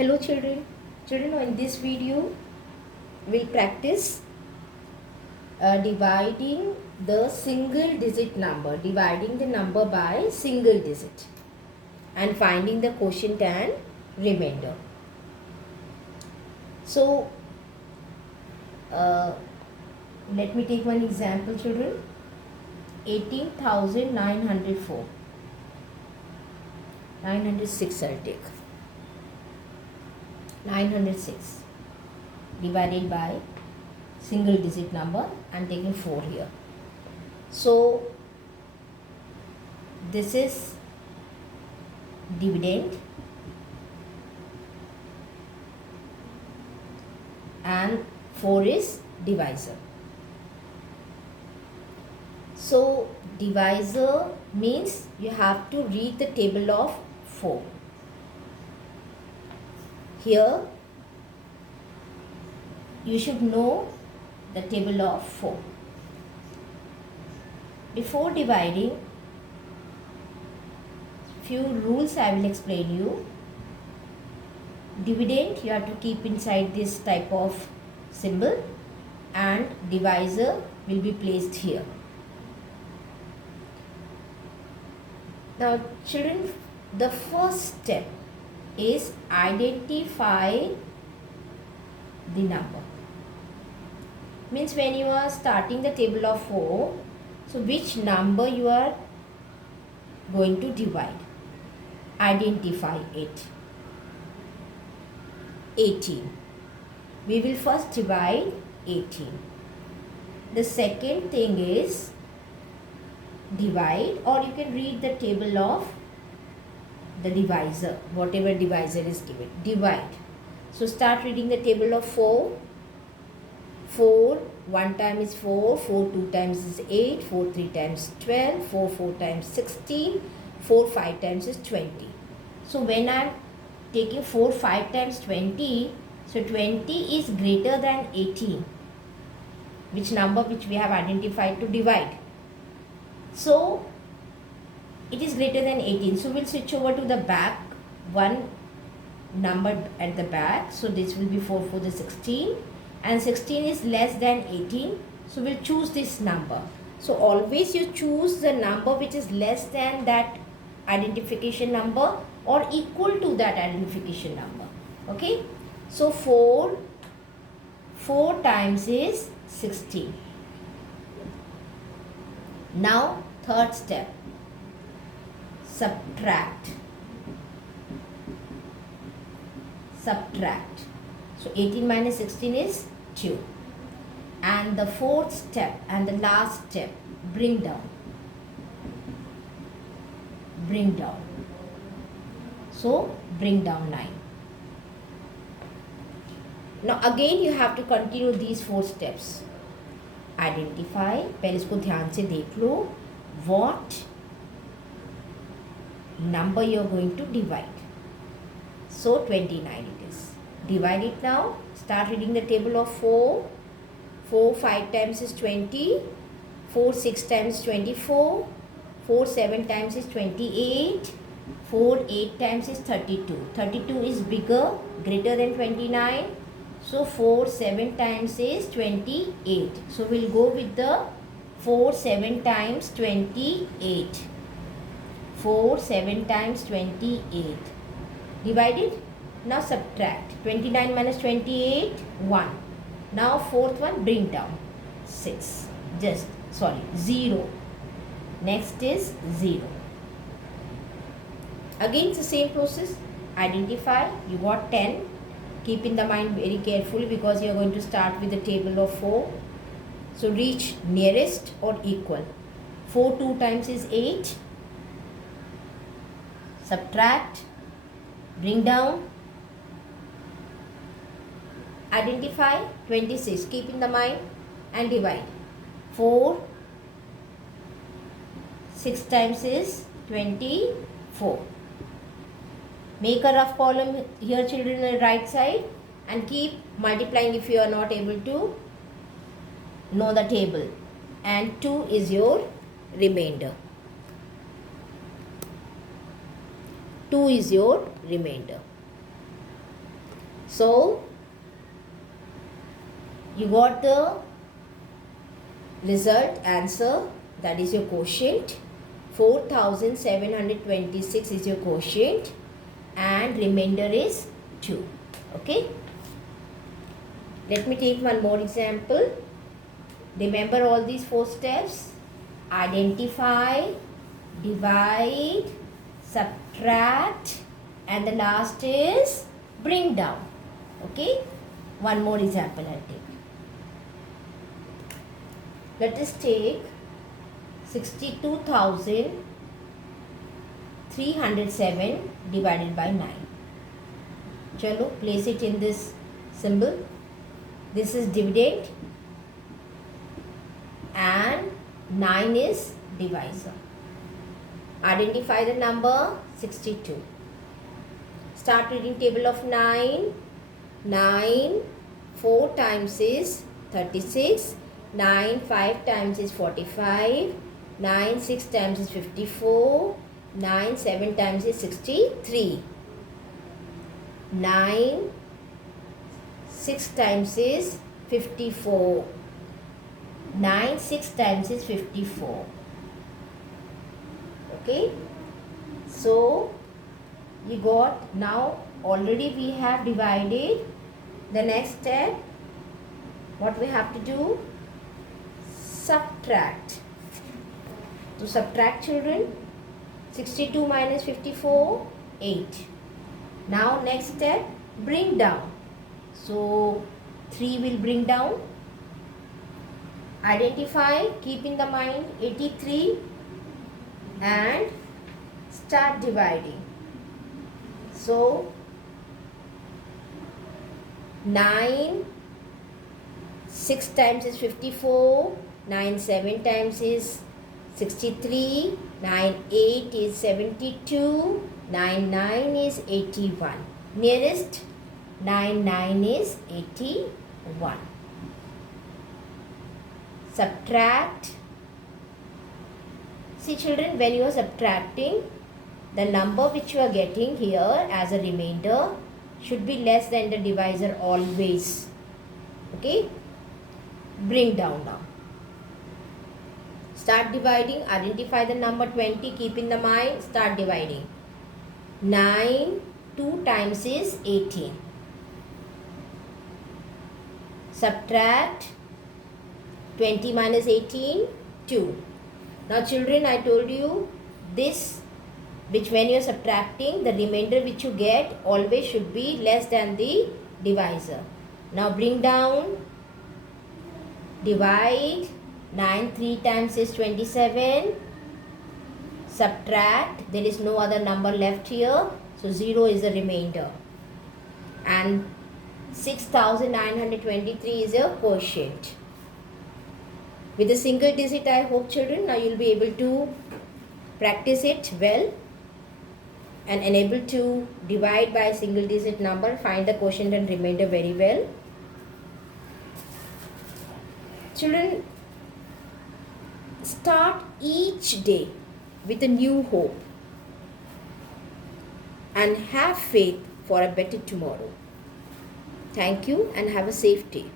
Hello children. Children, in this video we'll practice dividing the single digit number, dividing the number by single digit and finding the quotient and remainder. So let me take one example, children. 18,904. 906 I'll take. 906 divided by single digit number. I'm taking 4 here. So this is dividend and 4 is divisor. So divisor means you have to read the table of 4. Here you should know the table of 4. Before dividing, few rules I will explain you. Dividend you have to keep inside this type of symbol and divisor will be placed here. Now children, the first step is identify the number. Means when you are starting the table of 4, so which number you are going to divide. Identify it. 18. We will first divide 18. The second thing is divide, or you can read the table of the divisor, whatever divisor is given. Divide. So start reading the table of 4. 4 1 time is 4, 4 2 times is 8, 4 3 times 12, 4 4 times 16, 4 5 times is 20. So when I am taking 4 5 times 20, so 20 is greater than 18, which number which we have identified to divide. So it is greater than 18. So we'll switch over to the back, one number at the back. So this will be 4 4 the 16, and 16 is less than 18. So we'll choose this number. So always you choose the number which is less than that identification number or equal to that identification number. Okay. So 4 times is 16. Now third step, subtract. Subtract. So 18 minus 16 is 2. And the fourth step and the last step, bring down. Bring down. So bring down 9. Now again you have to continue these 4 steps. Identify, पहले इसको ध्यान से देख लो, what number you are going to divide. So 29 it is. Divide it now. Start reading the table of 4. 4 5 times is 20. 4 6 times 24. 4 7 times is 28. 4 8 times is 32. 32 is bigger, greater than 29. So 4 7 times is 28. So we'll go with the 4 7 times 28. 4 7 times 28. Divided. Now subtract. 29 minus 28, 1. Now fourth one, bring down. 6. 0. Next is 0. Again it's the same process. Identify. You got 10. Keep in the mind very carefully because you are going to start with the table of 4. So reach nearest or equal. 4 2 times is 8. Subtract. Bring down. Identify. 26. Keep in the mind and divide. 4 6 times is 24. Make a rough column here, children, on the right side, and keep multiplying if you are not able to know the table. And 2 is your remainder. 2 is your remainder. So you got the result answer, that is your quotient. 4726 is your quotient and remainder is 2. Okay. Let me take one more example. Remember all these 4 steps. Identify, divide, subtract, and the last is bring down. Okay. One more example I'll take. Let us take 62,307 divided by 9. Chalo, place it in this symbol. This is dividend and 9 is divisor. Identify the number 62. Start reading table of 9. 9 4 times is 36. 9 5 times is 45. 9 6 times is 54. 9 7 times is 63. 9 6 times is 54. 9 6 times is 54. Okay. So you got, now already we have divided. The next step, what we have to do? Subtract. To subtract, children, 62 minus 54, 8. Now next step, bring down. So 3 will bring down. Identify, keep in the mind 83 and start dividing. So 9 6 times is 54. 9 7 times is 63. 9 8 is 72. 9 9 is 81. Nearest 9 9 is 81. Subtract. See children, when you are subtracting, the number which you are getting here as a remainder should be less than the divisor always. Okay. Bring down now. Start dividing. Identify the number 20. Keep in the mind. Start dividing. 9 2 times is 18. Subtract 20 minus 18, 2. Now children, I told you this, which when you are subtracting, the remainder which you get always should be less than the divisor. Now bring down. Divide. 9 3 times is 27. Subtract. There is no other number left here. So 0 is the remainder. And 6,923 is a quotient. With a single digit, I hope children, now you will be able to practice it well and enable to divide by a single digit number, find the quotient and remainder very well. Children, start each day with a new hope and have faith for a better tomorrow. Thank you and have a safe day.